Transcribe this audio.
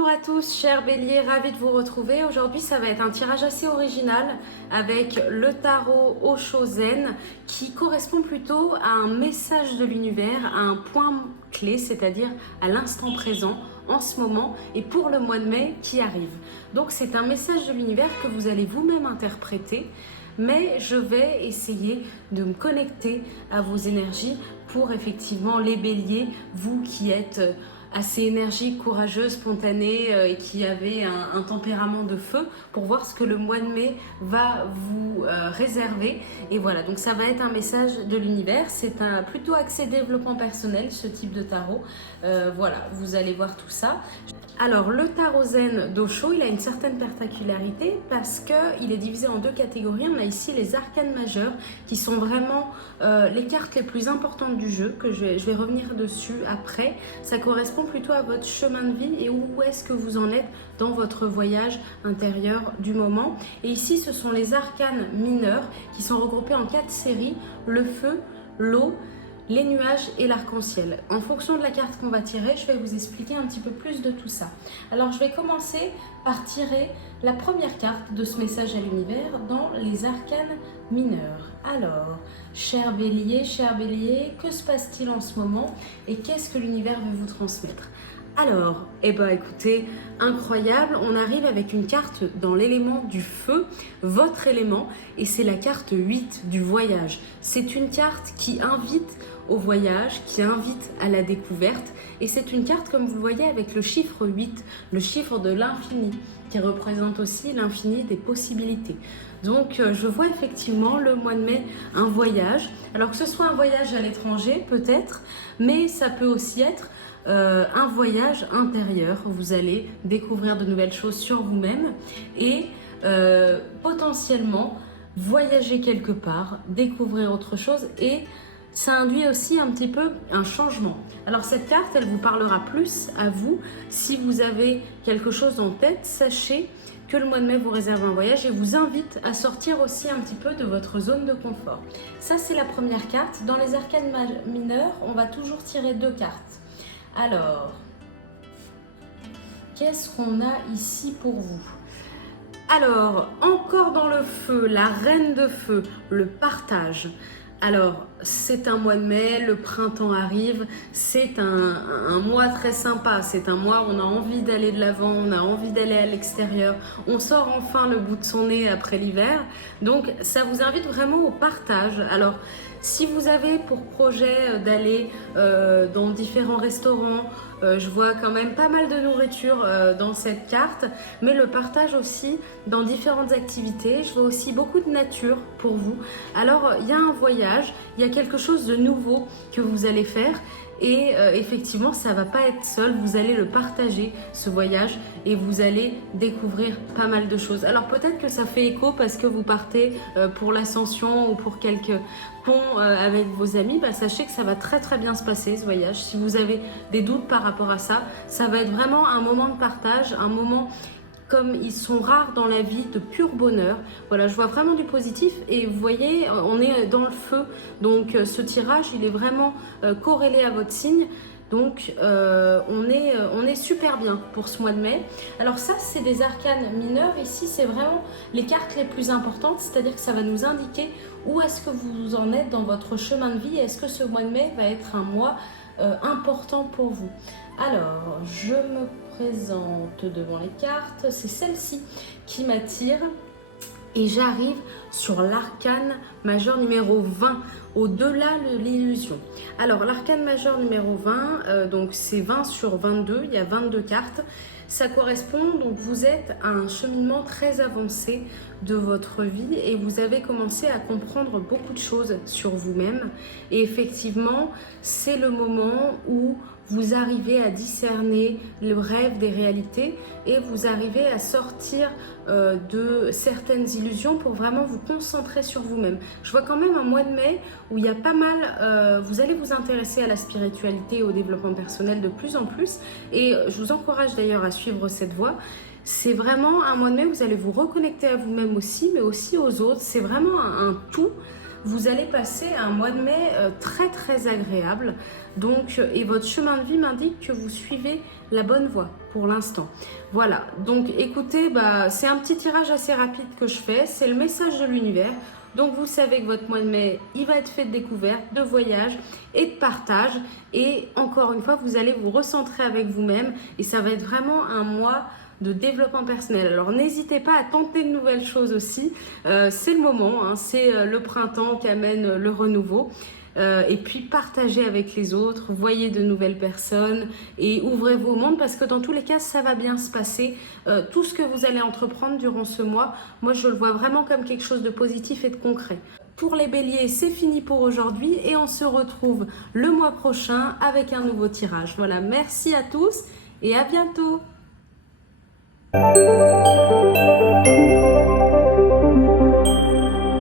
Bonjour à tous, chers béliers, ravi de vous retrouver. Aujourd'hui, ça va être un tirage assez original avec le tarot Osho Zen qui correspond plutôt à un message de l'univers, à un point clé, c'est-à-dire à l'instant présent, en ce moment et pour le mois de mai qui arrive. Donc, c'est un message de l'univers que vous allez vous-même interpréter, mais je vais essayer de me connecter à vos énergies pour effectivement les béliers, vous qui êtes assez énergique, courageuse, spontanée et qui avez un tempérament de feu, pour voir ce que le mois de mai va vous réserver. Et voilà, donc ça va être un message de l'univers. C'est plutôt axé développement personnel, ce type de tarot. Voilà, vous allez voir tout ça. Alors, le tarot zen d'Osho, il a une certaine particularité parce qu'il est divisé en deux catégories. On a ici les arcanes majeures qui sont vraiment les cartes les plus importantes du jeu, que je vais revenir dessus après. Ça correspond plutôt à votre chemin de vie et où est-ce que vous en êtes dans votre voyage intérieur du moment. Et ici, ce sont les arcanes mineurs qui sont regroupés en 4 séries: le feu, l'eau, les nuages et l'arc-en-ciel. En fonction de la carte qu'on va tirer, je vais vous expliquer un petit peu plus de tout ça. Alors, je vais commencer par tirer la première carte de ce message à l'univers dans les arcanes mineurs. Alors, cher bélier, que se passe-t-il en ce moment et qu'est-ce que l'univers veut vous transmettre? Alors, écoutez, incroyable, on arrive avec une carte dans l'élément du feu, votre élément, et c'est la carte 8 du voyage. C'est une carte qui invite au voyage, qui invite à la découverte, et c'est une carte, comme vous le voyez, avec le chiffre 8, le chiffre de l'infini, qui représente aussi l'infini des possibilités. Donc, je vois effectivement le mois de mai un voyage, alors que ce soit un voyage à l'étranger peut-être, mais ça peut aussi être un voyage intérieur. Vous allez découvrir de nouvelles choses sur vous-même et potentiellement voyager quelque part, découvrir autre chose, et ça induit aussi un petit peu un changement. Alors cette carte, elle vous parlera plus à vous. Si vous avez quelque chose en tête, sachez que le mois de mai vous réserve un voyage et vous invite à sortir aussi un petit peu de votre zone de confort. Ça, c'est la première carte. Dans les arcanes mineures, on va toujours tirer 2 cartes. Alors, qu'est-ce qu'on a ici pour vous? Alors, encore dans le feu, la reine de feu, le partage. Alors, c'est un mois de mai, le printemps arrive, c'est un mois très sympa, c'est un mois où on a envie d'aller de l'avant, on a envie d'aller à l'extérieur, on sort enfin le bout de son nez après l'hiver, donc ça vous invite vraiment au partage. Alors, si vous avez pour projet d'aller dans différents restaurants, je vois quand même pas mal de nourriture dans cette carte, mais le partage aussi dans différentes activités. Je vois aussi beaucoup de nature pour vous. Alors, il y a un voyage, il y a quelque chose de nouveau que vous allez faire. Et effectivement, ça va pas être seul, vous allez le partager, ce voyage, et vous allez découvrir pas mal de choses. Alors peut-être que ça fait écho parce que vous partez pour l'ascension ou pour quelques ponts avec vos amis. Sachez que ça va très très bien se passer, ce voyage. Si vous avez des doutes par rapport à ça, ça va être vraiment un moment de partage, un moment comme ils sont rares dans la vie, de pur bonheur. Voilà, je vois vraiment du positif et vous voyez, on est dans le feu. Donc ce tirage, il est vraiment corrélé à votre signe. Donc on est super bien pour ce mois de mai. Alors ça, c'est des arcanes mineurs. Ici, c'est vraiment les cartes les plus importantes, c'est-à-dire que ça va nous indiquer où est-ce que vous en êtes dans votre chemin de vie. Est-ce que ce mois de mai va être un mois important pour vous? Alors, je me présente devant les cartes. C'est celle-ci qui m'attire. Et j'arrive sur l'arcane majeur numéro 20, au-delà de l'illusion. Alors, l'arcane majeur numéro 20, donc c'est 20 sur 22, il y a 22 cartes. Ça correspond, donc vous êtes à un cheminement très avancé de votre vie et vous avez commencé à comprendre beaucoup de choses sur vous-même. Et effectivement, c'est le moment où vous arrivez à discerner le rêve des réalités et vous arrivez à sortir de certaines illusions pour vraiment vous concentrer sur vous-même. Je vois quand même un mois de mai où il y a pas mal, vous allez vous intéresser à la spiritualité et au développement personnel de plus en plus, et je vous encourage d'ailleurs à suivre cette voie. C'est vraiment un mois de mai où vous allez vous reconnecter à vous-même aussi, mais aussi aux autres. C'est vraiment un tout vous allez passer un mois de mai très agréable. Donc, et votre chemin de vie m'indique que vous suivez la bonne voie pour l'instant. Voilà, donc écoutez, c'est un petit tirage assez rapide que je fais, c'est le message de l'univers. Donc vous savez que votre mois de mai, il va être fait de découvertes, de voyages et de partage. Et encore une fois, vous allez vous recentrer avec vous-même et ça va être vraiment un mois de développement personnel. Alors n'hésitez pas à tenter de nouvelles choses aussi. C'est le moment, hein, c'est le printemps qui amène le renouveau. Et puis partagez avec les autres, voyez de nouvelles personnes et ouvrez vos mondes parce que dans tous les cas, ça va bien se passer. Tout ce que vous allez entreprendre durant ce mois, moi je le vois vraiment comme quelque chose de positif et de concret. Pour les béliers, c'est fini pour aujourd'hui et on se retrouve le mois prochain avec un nouveau tirage. Voilà, merci à tous et à bientôt.